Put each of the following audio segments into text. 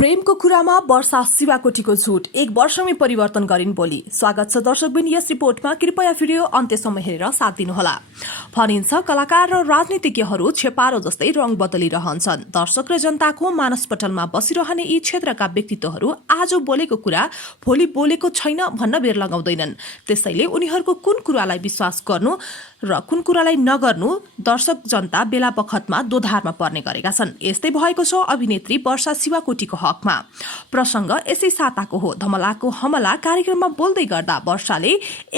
प्रेमको कुरामा वर्षा शिवाकोटीको झुट एक वर्षमै परिवर्तन गरिन् बोली। स्वागत छ दर्शकबिन यस रिपोर्टमा। कृपया भिडियो अन्त्यसम्म हेरेर साथ दिनुहोला। भनिन्छ कलाकार र राजनीतिज्ञहरू छेपारो जस्तै रङ बदलिरहन्छन्। दर्शक र जनताको मानसपटलमा बसिरहने यी क्षेत्रका व्यक्तित्वहरू आज बोलेको कुरा भोलि बोलेको छैन भन्न बेर लगाउँदैनन्। त्यसैले उनीहरूको कुन कुरालाई विश्वास गर्नु र कुन कुरालाई नगर्नु दर्शक जनता बेला बखतमा दोधारमा पर्ने गरेका छन्। यस्तै भएको छ अभिनेत्री वर्षा शिवाकोटीको हकमा। प्रसंग यसै साताको हो। धमलाको हमला कार्यक्रममा बोल्दै गर्दा वर्षाले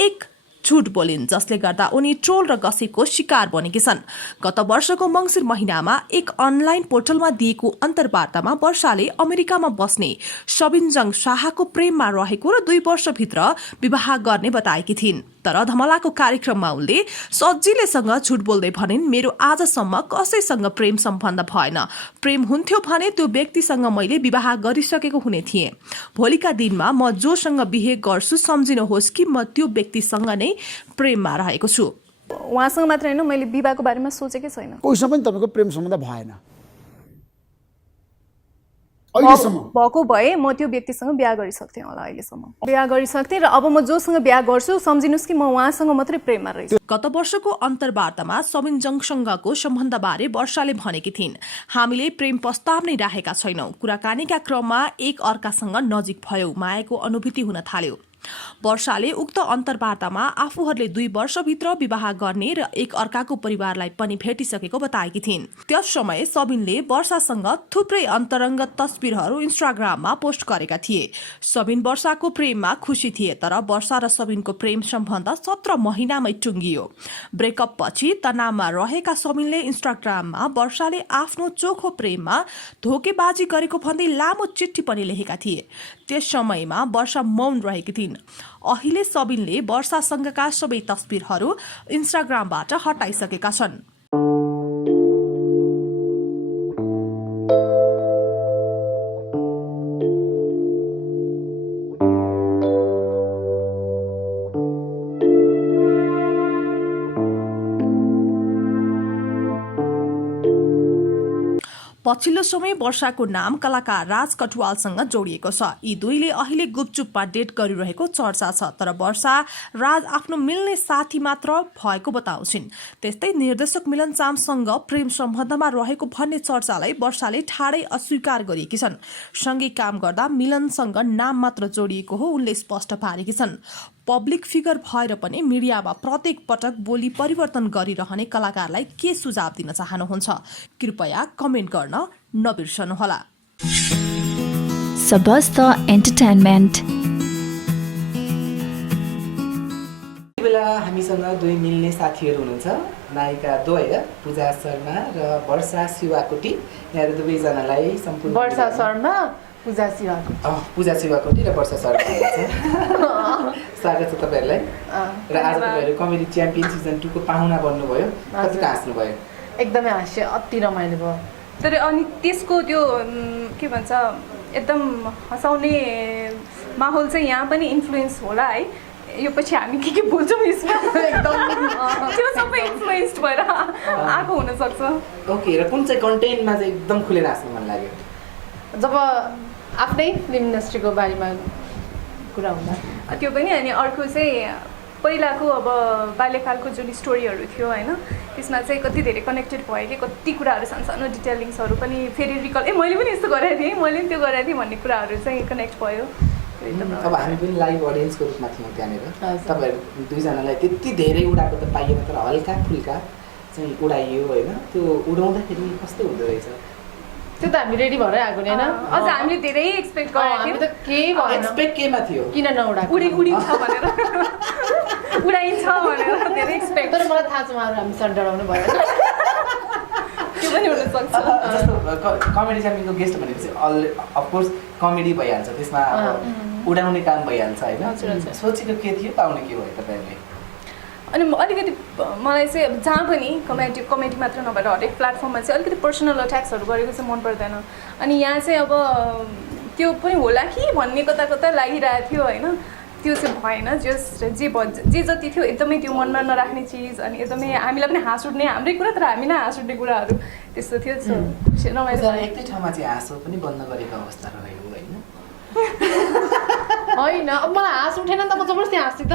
एक झुट बोलिन्, जसले गर्दा उनी ट्रोल र गसेको शिकार बनेकी छन्। गत वर्षको मंसिर महिनामा एक अनलाइन पोर्टलमा दिएको अन्तर्वार्तामा वर्षाले अमेरिकामा बस्ने सबिनजङ शाहको प्रेममा रहेको र 2 वर्षभित्र विवाह गर्ने बताएकी थिइन्। तर धमलाको कार्यक्रममा उनले सजिलैसँग झुट बोल्दै भनिन्, मेरो आजसम्म कसैसँग प्रेम सम्बन्ध भएन। प्रेम हुन्थ्यो भने त्यो व्यक्तिसँग मैले विवाह गरिसकेको हुने थिएँ। भोलिका दिनमा म जोसँग बिहे गर्छु सम्झिनुहोस् कि म त्यो व्यक्तिसँग नै प्रेममा रहेको छु। उहाँसँग मात्र हैन, मैले विवाहको बारेमा सोचेकै छैन। कोहीसँग पनि तपाईको प्रेम सम्बन्ध भएन अहिलेसम्म? भएको भए म त्यो व्यक्तिसँग बिहे गरिसक्थेँ होला अहिलेसम्म। बिहे गरिसक्थेँ र अब म जोसँग बिहे गर्छु सम्झिनुस् कि म उहाँसँग मात्रै प्रेममा रहेछु। गत वर्षको अन्तर्वार्तामा सबिनजङसँगको सम्बन्धबारे वर्षाले भनेकी थिइन्, हामीले प्रेम प्रस्ताव नै राखेका छैनौं। कुराकानीका क्रममा एक अर्कासँग नजिक भयो, मायाको अनुभूति हुन थाल्यो। वर्षाले उक्त अन्तर्वार्तामा आफूहरूले 2 वर्षभित्र विवाह गर्ने र एक अर्काको परिवारलाई पनि भेटिसकेको बताएकी थिइन्। त्यस समय सबिनले वर्षासँग थुप्रै अन्तरङ्ग तस्बिरहरू इन्स्टाग्राममा पोस्ट गरेका थिए। सबिन वर्षाको प्रेममा खुसी थिए, तर वर्षा र सबिनको प्रेम सम्बन्ध 17 महिनामै टुङ्गियो। ब्रेकअप पछि तनावमा रहेका सबिनले इन्स्टाग्राममा वर्षाले आफ्नो चोखो प्रेममा धोकेबाजी गरेको भन्दै लामो चिठी पनि लेखेका थिए। त्यस समयमा वर्षा मौन रहेकी थिइन्। अहिले सबिनले वर्षासँगका सबै तस्बिरहरू इन्स्टाग्रामबाट हटाइसकेका छन्। पछिल्लो समय वर्षाको नाम कलाकार राज कटुवालसँग जोडिएको छ। यी दुईले अहिले गुपचुपमा डेट गरिरहेको चर्चा छ। तर वर्षा राज आफ्नो मिल्ने साथी मात्र भएको बताउँछिन्। त्यस्तै निर्देशक मिलन चामसँग प्रेम सम्बन्धमा रहेको भन्ने चर्चालाई वर्षाले ठाडै अस्वीकार गरेकी छन्। सँगै काम गर्दा मिलनसँग नाम मात्र जोडिएको हो उनले स्पष्ट पारेकी छन्। पब्लिक फिगर भएर पनि मिडियामा प्रत्येक पटक बोली परिवर्तन गरिरहने कलाकारलाई के सुझाव दिन चाहनुहुन्छ? कृपया कमेन्ट गर्न नबिर्सनुहोला। सबस्त एन्टरटेनमेन्ट। बेला हामीसँग 2 मिल्ने साथीहरू हुनुहुन्छ, नायिका द्वय पूजा शर्मा र वर्षा शिवाकोटी। यहाँहरू दुवैजनालाई सम्पूर्ण वर्षा शर्मा, पूजा शिवाकोटी। पूजा शिवाकोटी र वर्षा शर्मा स्वागत छ तपाईहरुलाई। र आज तपाईहरु कमेडी च्याम्पियन सिजन 2 को पाहुना बन्नुभयो। कतिको हाँस्नु भयो? एकदमै हाँस्यो, अति रमाइलो भयो। तर अनि त्यसको त्यो के भन्छ एकदम हँसाउने माहौल चाहिँ यहाँ पनि इन्फ्लुएन्स होला है। यो पछि हामी के बोल्छौँ यसमा एकदम त्यो सबै इन्फ्लुएन्स्ड भएर आएको हुन सक्छ। ओके, र कुन चाहिँ कन्टेन्टमा चाहिँ एकदम खुलेर हाँस्नु मन लाग्यो? जब आफ्नै फिल्म इन्डस्ट्रीको बारेमा कुरा हुँदा त्यो पनि। अनि अर्को चाहिँ पहिलाको अब बाल्यकालको जुन स्टोरीहरू थियो होइन, त्यसमा चाहिँ कति धेरै कनेक्टेड भयो कि कति कुराहरू सानो डिटेलिङ्सहरू पनि फेरि रिकल मैले पनि यस्तो गरेको थिएँ, मैले पनि त्यो गरेको थिएँ भन्ने कुराहरू चाहिँ कनेक्ट भयो। अब हामी पनि लाइभ अडियन्सको रूपमा थियौँ त्यहाँनिर। तपाईँहरू दुईजनालाई त्यति धेरै उडाएको त पाइएन, तर हल्का फुल्का चाहिँ उडाइयो होइन। त्यो उडाउँदाखेरि कस्तो हुँदो रहेछ? त्यो त हामी रेडी भएर आएको नि होइन, अझ हामीले धेरै एक्सपेक्ट गरेको थियौँ। त केही भएन। एक्सपेक्ट केमा थियो? किन नउडाएको? उडिन्छ भनेर उडाइन्छ भनेर धेरै एक्सपेक्ट। तर मलाई थाहा छ उहाँहरू हामीसँग डराउनु भयो। त्यो पनि हुनसक्छ। जस्तो कमेडी च्याम्पियनको गेस्ट भनेपछि अफकोर्स कमेडी भइहाल्छ, त्यसमा उडाउने काम भइहाल्छ होइन। सोचेको के थियो, पाउने के भयो तपाईँहरूले? अनि अलिकति मलाई चाहिँ जहाँ पनि कमेडी मात्र नभएर हरेक प्लेटफर्ममा चाहिँ अलिकति पर्सनल अट्याक्सहरू गरेको चाहिँ मन पर्दैन। अनि यहाँ चाहिँ अब त्यो पनि होला कि भन्ने कता कता लागिरहेको थियो होइन। त्यो चाहिँ भएन। जे जति थियो एकदमै त्यो मनमा नराख्ने चिज अनि एकदमै हामीलाई पनि हाँस उठ्ने हाम्रै कुरा तर हामीलाई हाँस उठ्ने कुराहरू त्यस्तो थियो। रमाइलो। एकै ठाउँमा चाहिँ हाँसो पनि बन्द गरेको अवस्था रहेको होइन अब मलाई हाँस उठेन नि त म जबरजस्ती हाँस्छु त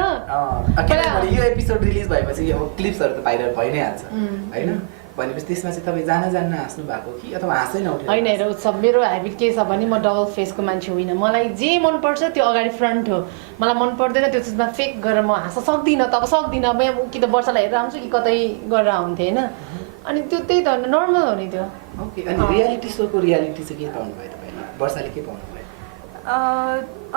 किनभने यो एपिसोड रिलिज भएपछि अब क्लिप्सहरू त भाइरल भइ नै हाल्छ होइन भनेपछि त्यसमा चाहिँ तपाईँ जान्न हाँस्नु भएको कि अथवा हाँसै नउठेन होइन हेर उत्सव मेरो हेबिट के छ भने म डबल फेसको मान्छे होइन मलाई जे मनपर्छ त्यो अगाडि फ्रन्ट हो मलाई मन पर्दैन त्यो चिजमा फेक गरेर म हाँस्न सक्दिनँ त अब सक्दिनँ म कि त वर्षलाई हेरेर आउँछु कि कतै गरेर आउँथेँ होइन अनि त्यो त्यही त नर्मल हो नि त्यो ओके अनि रियालिटी सोको रियालिटी चाहिँ के पाउनु भयो तपाईँले वर्षाले के पाउनु भयो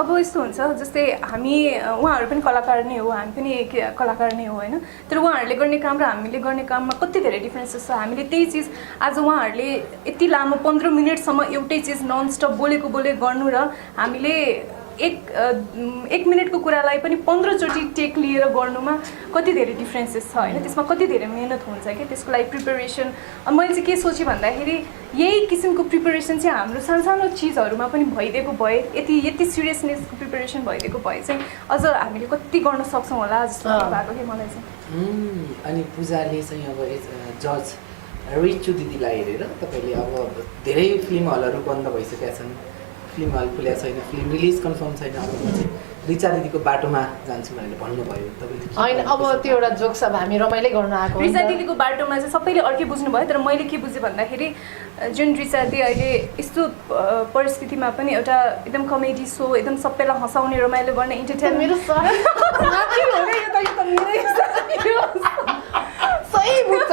अब यस्तो हुन्छ जस्तै हामी उहाँहरू पनि कलाकार नै हो हामी पनि कलाकार नै हो होइन तर उहाँहरूले गर्ने काम र हामीले गर्ने काममा कति धेरै डिफ्रेन्सेस छ हामीले त्यही चिज आज उहाँहरूले यति लामो 15 मिनटसम्म एउटै चिज ननस्टप बोलेको गर्नु र हामीले एक मिनटको कुरालाई पनि 15 चोटि टेक लिएर गर्नुमा कति धेरै डिफ्रेन्सेस छ होइन त्यसमा कति धेरै मेहनत हुन्छ कि त्यसको लागि प्रिपरेसन मैले चाहिँ के सोचेँ भन्दाखेरि यही किसिमको प्रिपरेसन चाहिँ हाम्रो सानो चिजहरूमा पनि भइदिएको भए यति सिरियसनेसको प्रिपरेसन भइदिएको भए चाहिँ अझ हामीले कति गर्न सक्छौँ होला जस्तो भएको कि मलाई चाहिँ अनि पूजाले चाहिँ अब जज रिचु दिदीलाई हेरेर तपाईँले अब धेरै फिल्म हलहरू बन्द भइसकेका छन् फिल्म हल खुलेको छैन फिल्म रिलिज कन्फर्म छैन अब म चाहिँ रिचा दिदीको बाटोमा जान्छु भनेर भन्नुभयो तपाईँले होइन अब त्यो एउटा जोक्स अब हामी रमाइलै गर्न आएको रिचा दिदीको बाटोमा चाहिँ सबैले अर्कै बुझ्नुभयो तर मैले के बुझेँ भन्दाखेरि जुन रिचा दिदी अहिले यस्तो परिस्थितिमा पनि एउटा एकदम कमेडी सो एकदम सबैलाई हँसाउने रमाइलो गर्ने इन्टरटेन मेरो सही बुझ्छ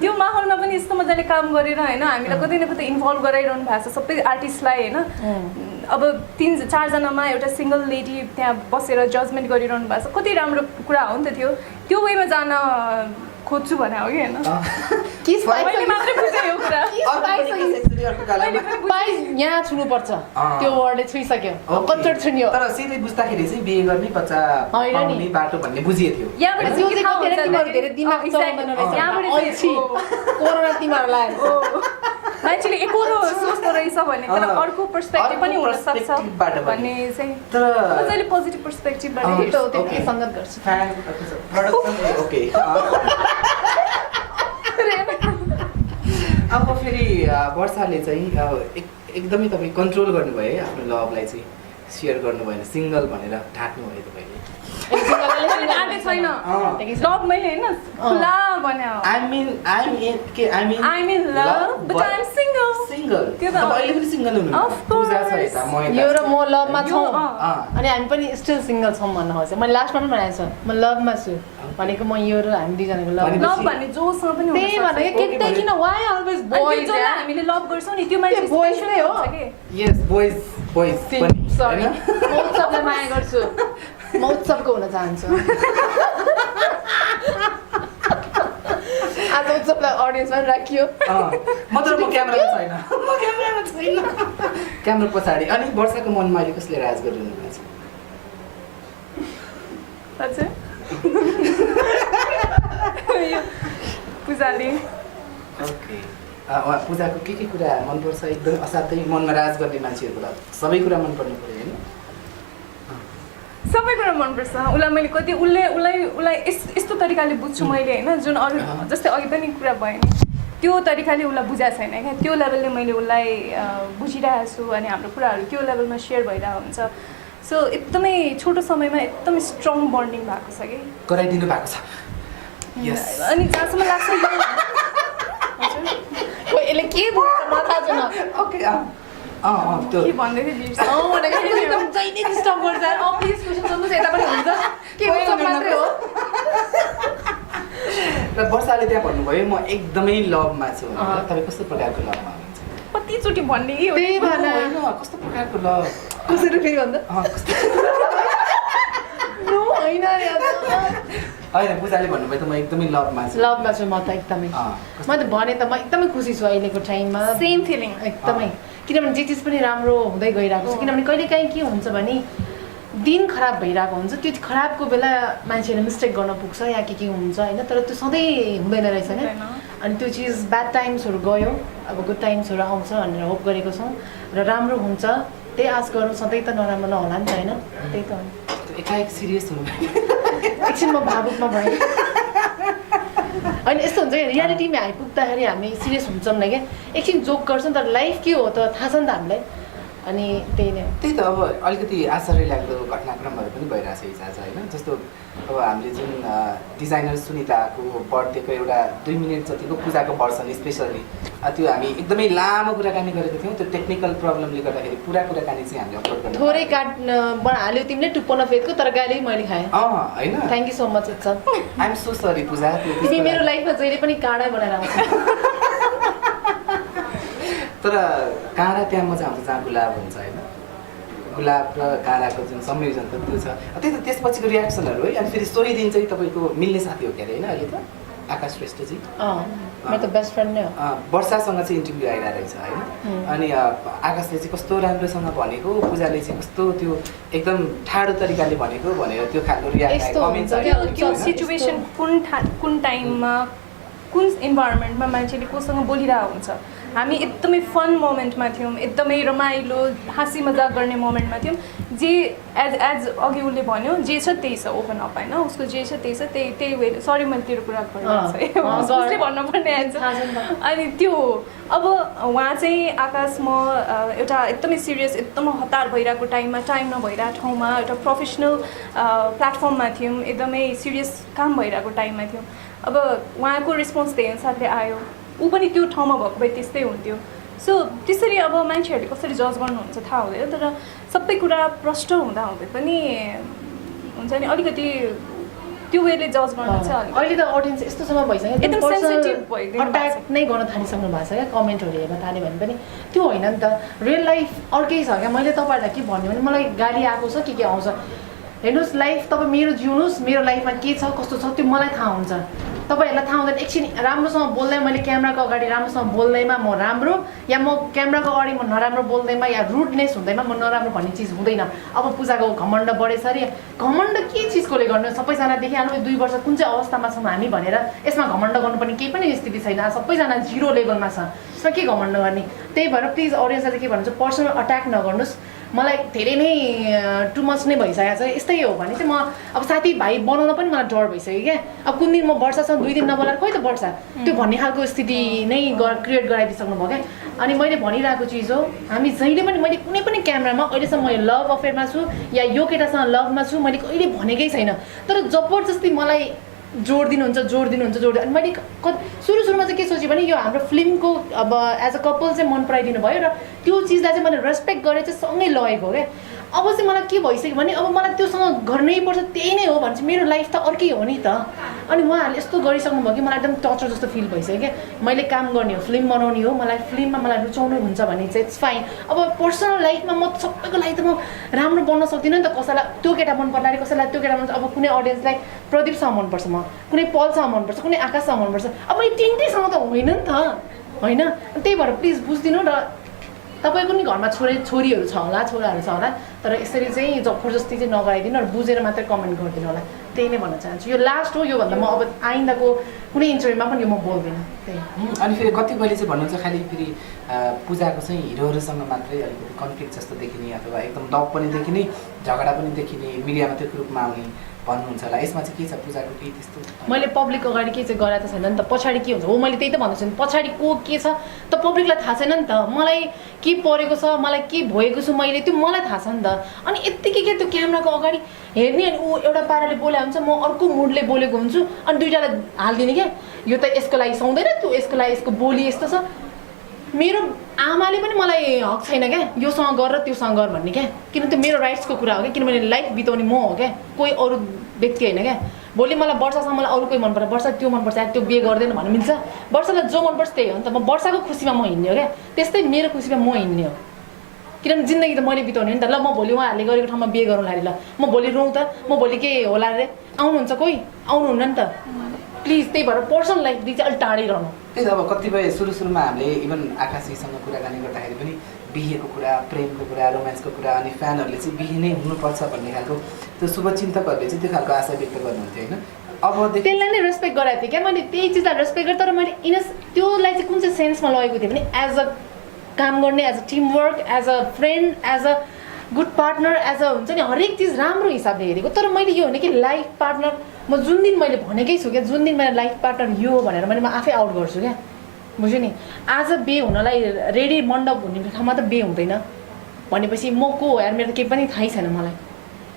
त्यो माहौलमा पनि यस्तो मजाले काम गरेर होइन हामीलाई कतै न कतै इन्भल्भ गराइरहनु भएको छ सबै आर्टिस्टलाई होइन अब 3-4 जनामा एउटा सिङ्गल लेडी त्यहाँ बसेर जजमेन्ट गरिरहनु भएको छ कति राम्रो कुरा हो नि त त्यो वेमा जान खोज्छु भने हो कि होइन मैले मात्रै बुझेँ यो कुरा यहाँ छुनुपर्छ त्यो वर्डले छुइसक्यो कच्चर छुन्यो तर सिधै बुझ्दाखेरि चाहिँ बिहे गर्ने बच्चा पाउने बाटो भन्ने बुझिएको थियो यहाँबाट धेरै दिमाग चलाउँदैन रहेछ कोरोना तिमीहरू लाग्यो मान्छेले एकरो सोच्दो रहेछ भने तर अर्को पर्सपेक्टिभ पनि हुनसक्छ भन्ने चाहिँ मजाले पोजिटिभ पर्सपेक्टिभबाट त्यो सङ्गत गर्छु ओके अब फेरि वर्षाले चाहिँ एकदमै तपाईँ कन्ट्रोल गर्नुभयो है आफ्नो लभलाई चाहिँ सेयर गर्नु भएन सिङ्गल भनेर ढाक्नु भयो तपाईँले छैन लभ मैले होइन खुला भने I'm in love but I'm single त्यो त अहिले पनि सिङ्गल हुनुहुन्छ यो र म लभमा छौँ अनि हामी पनि स्टिल सिङ्गल छौँ भन्न खोजेँ मैले लास्टमा पनि भनेको छु म लभमा छु भनेको म यो र हामी दुईजनाको लभ भन्ने जोसँग पनि त्यही भनेको केटा किन वाइ अलवेज बोइज हामीले लभ गर्छौँ नि त्यो मान्छे बोइज नै हो यस बोइज सरी म उत्सवलाई माया गर्छु म उत्सवको हुन चाहन्छु आज उत्सवलाई अडियन्समा राखियो म क्यामेरामा छैन क्यामेरा पछाडि अनि वर्षाको मनमा अहिले कसले राज गरिरहनु भएको छ पूजाले ओके पूजाको के कुरा मनपर्छ एकदम असाध्यै मनमा राज गर्ने मान्छेहरूको सबै कुरा मनपर्नु पऱ्यो होइन सबै कुरा मनपर्छ उसलाई मैले कति उसलाई यस्तो तरिकाले बुझ्छु मैले होइन जुन अरू जस्तै अघि पनि कुरा भयो नि त्यो तरिकाले उसलाई बुझाएको छैन क्या त्यो लेभलले मैले उसलाई बुझिरहेको छु अनि हाम्रो कुराहरू त्यो लेभलमा सेयर भइरहेको हुन्छ सो एकदमै छोटो समयमा एकदमै स्ट्रङ बन्डिङ भएको छ कि गराइदिनु भएको छ अनि जहाँसम्म लाग्छ यसले के बुझ्छ मलाई थाहा छैन ओके त्यो के भन्दै थिएँ एकदम जहिले डिस्टर्ब गर्छ प्लिज क्वेसन सोध्नुहोस् यता पनि हुन्छ के उत्सव मात्रै हो र वर्षाले त्यहाँ भन्नुभयो म एकदमै लभमा छु तपाईँ कस्तो प्रकारको लभमा हुनुहुन्छ कतिचोटि भन्ने कि त्यही होइन कस्तो प्रकारको लभ कसरी फेरि भन्दा होइन पूजाले भन्नुभयो त म एकदमै लभमा छु म त एकदमै म त भने त म एकदमै खुसी छु अहिलेको टाइममा सेम फिलिङ एकदमै किनभने जे चिज पनि राम्रो हुँदै गइरहेको छ किनभने कहिलेकाहीँ के हुन्छ भने दिन खराब भइरहेको हुन्छ त्यो खराबको बेला मान्छेले मिस्टेक गर्न पुग्छ या के हुन्छ होइन तर त्यो सधैँ हुँदैन रहेछ होइन अनि त्यो चिज ब्याड टाइम्सहरू गयो अब गुड टाइम्सहरू आउँछ भनेर होप गरेको छौँ र राम्रो हुन्छ त्यही आश गरौँ सधैँ त नराम्रो नहोला नि त होइन त्यही त हो एकाएक सिरियस हुनु एकछिन म भावुकमा भएँ होइन यस्तो हुन्छ क्या रियालिटीमा आइपुग्दाखेरि हामी सिरियस हुन्छौँ न क्या एकछिन जोक गर्छौँ तर लाइफ के हो त थाहा छ नि त हामीलाई अनि त्यही नै हो। त्यही त अब अलिकति आश्चर्य लाग्दो घटनाक्रमहरू पनि भइरहेछ हिजो आज होइन। जस्तो अब हामीले जुन डिजाइनर सुनिताको बर्थडेको एउटा 2 मिनट जतिको पूजाको भर्सन स्पेसली त्यो हामी एकदमै लामो कुराकानी गरेको थियौँ। त्यो टेक्निकल प्रब्लमले गर्दाखेरि पुरा कुराकानी चाहिँ हामीले अपलोड गर्नु थोरै काट हाल्यो तिमीले टुप्पो नफेदको, तर गाली मैले खाएँ। होइन थ्याङ्क यू सो मच उत्सव। आइएम सो सरी पूजा। तिमी मेरो लाइफमा जहिले पनि काँडा बनाएर आउँछ। तर काँडा त्यहाँ मजा आउँछ जहाँ गुलाब हुन्छ होइन। गुलाब र काँडाको जुन संयोजन त त्यो छ। त्यही त त्यसपछिको रियाक्सनहरू है। अनि फेरि सोही दिन चाहिँ तपाईँको मिल्ने साथी हो के अरे होइन अहिले त आकाश श्रेष्ठजी। मेरो त बेस्ट फ्रेन्ड नै हो। वर्षासँग चाहिँ इन्टरभ्यू आइरहेको रहेछ होइन। अनि आकाशले चाहिँ कस्तो राम्रोसँग भनेको, पूजाले चाहिँ कस्तो त्यो एकदम ठाडो तरिकाले भनेको भनेर त्यो खालको रियाक्सन कमेन्ट्स त्यो सिचुएसन कुन टाइममा कुन इन्भाइरोमेन्टमा मान्छेले कोसँग बोलिरहेको हुन्छ। हामी एकदमै फन मोमेन्टमा थियौँ, एकदमै रमाइलो हाँसी मजाक गर्ने मोमेन्टमा थियौँ। जे एज अघि उसले भन्यो जे छ त्यही छ, ओपन अप होइन, उसको जे छ त्यही छ, त्यही वे। सरी मैले तेरो कुरा गरिरहेको छ उसले भन्नुपर्ने एन्सर। अनि त्यो अब उहाँ चाहिँ आकाश म एउटा एकदमै सिरियस एकदम हतार भइरहेको टाइममा, टाइम नभइरहेको ठाउँमा एउटा प्रोफेसनल प्लेटफर्ममा थियौँ, एकदमै सिरियस काम भइरहेको टाइममा थियौँ। अब उहाँको रेस्पोन्स त्यही अनुसारले आयो। ऊ पनि त्यो ठाउँमा भएको भए त्यस्तै हुन्थ्यो। सो त्यसरी अब मान्छेहरूले कसरी जज गर्नुहुन्छ थाहा हुँदैन, तर सबै कुरा प्रष्ट हुँदै पनि हुन्छ नि अलिकति त्यो वेले जज गर्न चाहिँ अहिले त अडियन्स यस्तोसम्म भइसक्यो, एकदम सेन्सिटिभ भइदिनु अट्याक नै गर्न थालिसक्नु भएको छ क्या। कमेन्टहरू हेर्न थाल्यो भने पनि त्यो होइन नि त, रियल लाइफ अर्कै छ क्या। मैले तपाईँहरूलाई के भन्यो भने मलाई गाली आएको छ के आउँछ, हेर्नुहोस् लाइफ तपाईँ मेरो जिउनुहोस्, मेरो लाइफमा के छ कस्तो छ त्यो मलाई थाहा हुन्छ। तपाईँहरूलाई थाहा हुँदैन एकछिन राम्रोसँग बोल्दै मैले क्यामेराको अगाडि राम्रोसँग बोल्दैमा म राम्रो, या म क्यामेराको अगाडि म नराम्रो बोल्दैमा या रुडनेस हुँदैमा म नराम्रो भन्ने चिज हुँदैन। अब पूजाको घमण्ड बढेछ अरे, घमण्ड के चिजकोले गर्नु, सबैजना देखिहाल्नु 2 वर्ष कुन चाहिँ अवस्थामा छौँ हामी भनेर यसमा घमण्ड गर्नुपर्ने केही पनि स्थिति छैन। सबैजना 0 लेभलमा छ, यसमा के घमण्ड गर्ने। त्यही भएर प्लिज अडियन्सले के भन्नुहुन्छ, पर्सनल अट्याक नगर्नुहोस्। मलाई धेरै नै टु मच नै भइसकेको छ। यस्तै हो भने चाहिँ म अब साथीभाइ बनाउन पनि मलाई डर भइसक्यो क्या। अब कुन दिन म वर्षासँग 2 दिन नबोलाएर खोइ त वर्षा त्यो भन्ने खालको स्थिति नै क्रिएट गराइदिइसक्नु भयो क्या। अनि मैले भनिरहेको चिज हो, हामी जहिले पनि मैले कुनै पनि क्यामेरामा अहिलेसम्म मैले लभ अफेयरमा छु या यो केटासँग लभमा छु मैले कहिले भनेकै छैन। तर जबरजस्ती मलाई जोड दिनुहुन्छ। अनि मैले सुरुमा चाहिँ के सोचेँ भने यो हाम्रो फिल्मको अब एज अ कपल चाहिँ मन पराइदिनु भयो र त्यो चिजलाई चाहिँ मैले रेस्पेक्ट गरेर चाहिँ सँगै लगेको क्या। अब चाहिँ मलाई के भइसक्यो भने अब मलाई त्योसँग गर्नै पर्छ, त्यही नै हो भने चाहिँ मेरो लाइफ त अर्कै हो नि त। अनि उहाँहरूले यस्तो गरिसक्नु भयो कि मलाई एकदम टर्चर जस्तो फिल भइसक्यो क्या। मैले काम गर्ने हो, फिल्म बनाउने हो, मलाई फिल्ममा मलाई रुचाउनु हुन्छ भने चाहिँ इट्स फाइन। अब पर्सनल लाइफमा म सबैको लागि त म राम्रो बन्न सक्दिनँ नि त। कसैलाई त्यो केटा मन पर्ला अरे, कसैलाई त्यो केटा मन। अब कुनै अडियन्सलाई प्रदीपसँग मनपर्छ, म कुनै पलसँग मनपर्छ, कुनै आकाशसँग मनपर्छ। अब मैले तिनटैसँग त होइन नि त, होइन। त्यही भएर प्लिज बुझिदिनु। र तपाईँको नि घरमा छोरीहरू छ होला, छोराहरू छ होला, तर यसरी चाहिँ जबरजस्ती चाहिँ नगराइदिनु र बुझेर मात्रै कमेन्ट गरिदिनु होला। त्यही नै भन्न चाहन्छु। यो लास्ट हो, योभन्दा म अब आइन्दाको कुनै इन्टरभ्यूमा पनि यो म बोल्दिनँ। त्यही अनि फेरि कतिपयले चाहिँ भन्नुहुन्छ खालि फेरि पूजाको चाहिँ हिरोहरूसँग मात्रै अलिकति कन्फ्लिक्ट जस्तो देखिने अथवा एकदम दब पनि देखिने, झगडा पनि देखिने, मिडियामा त्यो रूपमा आउने भन्नुहुन्छ होला। यसमा चाहिँ के छ पूजाको केही त्यस्तो? मैले पब्लिक अगाडि के चाहिँ गराएको छैन नि त, पछाडि के हुन्छ हो मैले त्यही त भन्दैछु नि। पछाडि को के छ त पब्लिकलाई थाहा छैन नि त। मलाई के परेको छ, मलाई के भएको छु मैले, त्यो मलाई थाहा छ नि त। अनि यत्तिकै के त्यो क्यामेराको अगाडि हेर्ने, अनि ऊ एउटा पाराले बोले हुन्छ, म अर्को मुडले बोलेको हुन्छु, अनि दुइटालाई हालिदिने क्या। यो त यसको लागि सुहाउँदैन, त्यो यसको लागि यसको बोली यस्तो छ। मेरो आमाले पनि मलाई हक छैन क्या योसँग गर र त्योसँग गर भन्ने क्या। किन त्यो मेरो राइट्सको कुरा हो क्या, किनभने लाइफ बिताउने म हो क्या, कोही अरू व्यक्ति होइन क्या। भोलि मलाई वर्षासँग मलाई अरू कोही मनपर्छ, वर्षा त्यो मनपर्छ, त्यो बिहे गर्दैन भन्नु मिल्छ? वर्षालाई जो मनपर्छ त्यही हो नि त। म वर्षाको खुसीमा म हिँड्ने हो क्या, त्यस्तै मेरो खुसीमा म हिँड्ने हो। किनभने जिन्दगी त मैले बिताउने हो नि त। ल म भोलि उहाँहरूले गरेको ठाउँमा बिहे गरौँला अरे, ल म भोलि रोउँ त, म भोलि के होला अरे? आउनुहुन्छ कोही? आउनुहुन्न नि त। प्लिज त्यही भएर पर्सनल लाइफदेखि चाहिँ अलिक टाढै रहनु। त्यही त अब कतिपय सुरुमा हामीले इभन आकाशीसँग कुराकानी गर्दाखेरि पनि बिहेको कुरा, प्रेमको कुरा, रोमान्सको कुरा, अनि फ्यानहरूले चाहिँ बिहे नै हुनुपर्छ भन्ने खालको त्यो शुभचिन्तकहरूले चाहिँ त्यो खालको आशा व्यक्त गर्नुहुन्थ्यो होइन। अब त्यसलाई नै रेस्पेक्ट गराएको थिएँ क्या मैले, त्यही चिजलाई रेस्पेक्ट गरेँ। तर मैले त्योलाई चाहिँ कुन चाहिँ सेन्समा लगेको थिएँ भने एज अ काम गर्ने, as a teamwork, as a friend, as a good partner, as a हुन्छ नि हरेक चिज राम्रो हिसाबले हेरेको। तर मैले यो भने कि लाइफ पार्टनर म जुन दिन मैले भनेकै छु क्या, जुन दिन मेरो लाइफ पार्टनर यो हो भनेर मैले म आफै आउट गर्छु क्या। बुझ्यो नि? आज बिहे हुनलाई रेडी मण्डप हुने ठाउँमा त बिहे हुँदैन। भनेपछि म को हो यार मेरो त केही पनि थाहै छैन मलाई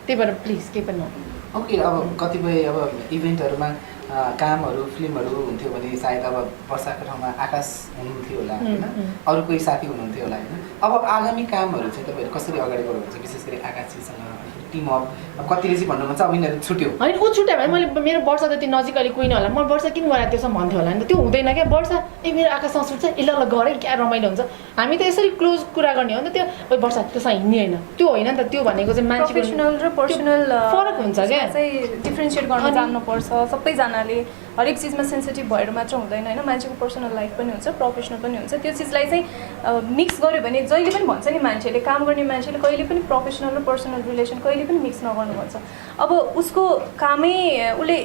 त्यही भएर प्लिज केही पनि नभन्नु ओके अब कतिपय अब इभेन्टहरूमा कामहरू फिल्महरू हुन्थ्यो भने सायद अब वर्षाको ठाउँमा आकाश हुनुहुन्थ्यो होला होइन अरू कोही साथी हुनुहुन्थ्यो होला होइन अब आगामी कामहरू चाहिँ तपाईँहरू कसरी अगाडि बढाउनुहुन्छ विशेष गरी आकाशजीसँग टिम अप कतिले चाहिँ भन्नुहुन्छ अब यिनीहरू छुट्यो होइन ऊ छुट्यो भने मैले मेरो वर्ष जति नजिक अहिले कोही नहोला म वर्ष किन गराएको त्यसो भन्थ्यो होला नि त त्यो हुँदैन क्या वर्ष ए मेरो आकाशसँग छुट्छ ए ल गर क्या रमाइलो हुन्छ हामी त यसरी क्लोज कुरा गर्ने हो नि त त्यो ओइ वर्ष त्यसमा हिँड्ने होइन त्यो होइन नि त त्यो भनेको चाहिँ मान्छेको प्रोफेसनल र पर्सनल फरक हुन्छ क्या चाहिँ डिफ्रेन्सिएट गर्न जान्नुपर्छ सबैजनाले हरेक चिजमा सेन्सिटिभ भएर मात्र हुँदैन होइन मान्छेको पर्सनल लाइफ पनि हुन्छ प्रोफेसनल पनि हुन्छ त्यो चिजलाई चाहिँ मिक्स गर्यो भने जहिले पनि भन्छ नि मान्छेले काम गर्ने मान्छेले कहिले पनि प्रोफेसनल र पर्सनल रिलेसन कहिले पनि मिक्स नगर्नु भन्छ अब उसको कामै उसले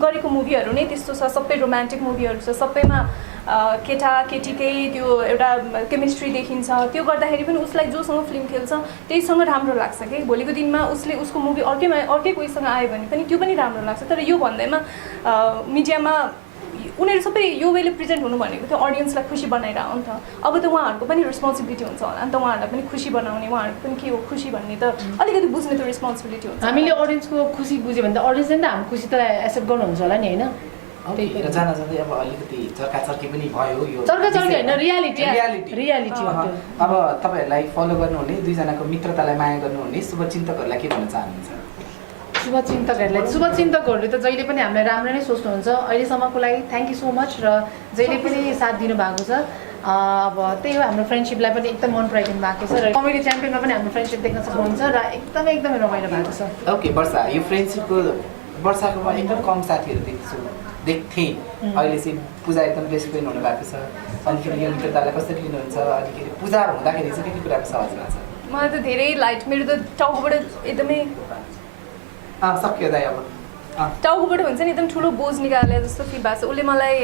गरेको मुभीहरू नै त्यस्तो छ सबै रोमान्टिक मुभीहरू छ सबैमा केटा केटीकै त्यो एउटा केमिस्ट्री देखिन्छ त्यो गर्दाखेरि पनि उसलाई जोसँग फिल्म खेल्छ त्यहीसँग राम्रो लाग्छ कि भोलिको दिनमा उसले उसको मुभी अर्कै कोहीसँग आयो भने पनि त्यो पनि राम्रो लाग्छ तर यो भन्दैमा मिडियामा उनीहरू सबै यो वेले प्रेजेन्ट हुनु भनेको त्यो अडियन्सलाई खुसी बनाएर हो नि त अब त उहाँहरूको पनि रेस्पोन्सिबिलिटी हुन्छ होला नि त उहाँहरूलाई पनि खुसी बनाउने उहाँहरूको पनि के हो खुसी भन्ने त अलिकति बुझ्ने त रेस्पोन्सिबिलिटी हुन्छ हामीले अडियन्सको खुसी बुझ्यो भने त अडियन्सले नि त हाम्रो खुसी त एक्सेप्ट गर्नुहुन्छ होला नि होइन र जाँदा जाँदै अब अलिकति चर्काचर्की पनि भयो यो चर्काचर्की होइन रियालिटी हो त्यो अब तपाईँहरूलाई फलो गर्नुहुने दुईजनाको मित्रतालाई माया गर्नुहुने शुभचिन्तकहरूलाई के भन्न चाहनुहुन्छ शुभचिन्तकहरूले त जहिले पनि हामीलाई राम्रो नै सोच्नुहुन्छ अहिलेसम्मको लागि थ्याङ्क यू सो मच र जहिले पनि साथ दिनुभएको छ अब त्यही हो हाम्रो फ्रेन्डसिपलाई पनि एकदम मन पराइदिनु भएको छ र कमेडी च्याम्पियनमा पनि हाम्रो फ्रेन्डसिप देख्न सक्नुहुन्छ र एकदमै रमाइलो भएको छ ओके वर्षा यो फ्रेन्डसिपको वर्षाकोमा एकदम कम साथीहरू देख्थेँ अहिले चाहिँ पूजा एकदम बेस्ट फ्रेन्ड हुनुभएको छ अनिखेरि यो मित्रतालाई कसरी लिनुहुन्छ अनिखेरि पूजा हुँदाखेरि चाहिँ के कुराको सवालमा छ मलाई त धेरै लाइट मेरो त टाउकोबाट एकदमै सक्यो दाइ अब टाउकोबाट हुन्छ नि एकदम ठुलो बोझ निकाले जस्तो फिल भएको छ उसले मलाई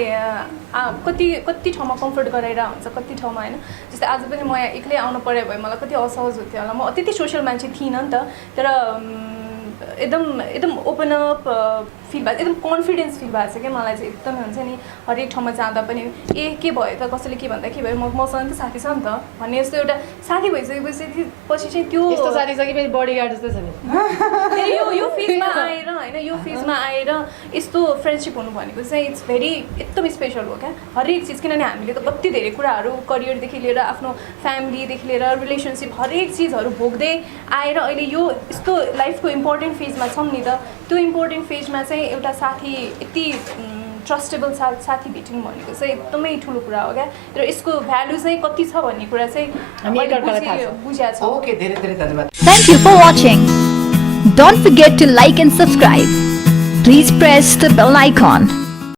कति ठाउँमा कम्फर्ट गराएर हुन्छ कति ठाउँमा होइन जस्तै आज पनि म यहाँ एक्लै आउनु पऱ्यो भए मलाई कति असहज हुन्थ्यो होला म त्यति सोसियल मान्छे थिइनँ नि त तर एकदम ओपन अप फिल भएको एकदम कन्फिडेन्स फिल भएको छ क्या मलाई चाहिँ एकदमै हुन्छ नि हरेक ठाउँमा जाँदा पनि ए के भयो त कसैले के भन्दा के भयो मसँग त साथी छ नि त भन्ने जस्तो एउटा साथी भइसकेपछि पछि चाहिँ त्यो यस्तो साथी छ कि फेरि बडीगार्ड जस्तै छ नि यो फेजमा आएर होइन यो फेजमा आएर यस्तो फ्रेन्डसिप हुनु भनेको चाहिँ इट्स भेरी एकदम स्पेसल हो क्या हरेक चिज किनभने हामीले त कति धेरै कुराहरू करियरदेखि लिएर आफ्नो फ्यामिलीदेखि लिएर रिलेसनसिप हरेक चिजहरू भोग्दै आएर अहिले यो यस्तो लाइफको इम्पोर्टेन्ट फेजमा छौँ नि त त्यो इम्पोर्टेन्ट फेजमा चाहिँ एउटा साथी यति ट्रस्टेबल साथी भेट्नु भनेको चाहिँ एकदमै ठुलो कुरा हो क्या र यसको भ्यालु चाहिँ कति छ भन्ने कुरा चाहिँ बुझाएको छ ओके धेरै धेरै धन्यवाद Thank you for watching. Don't forget to like and subscribe. Please press the bell icon.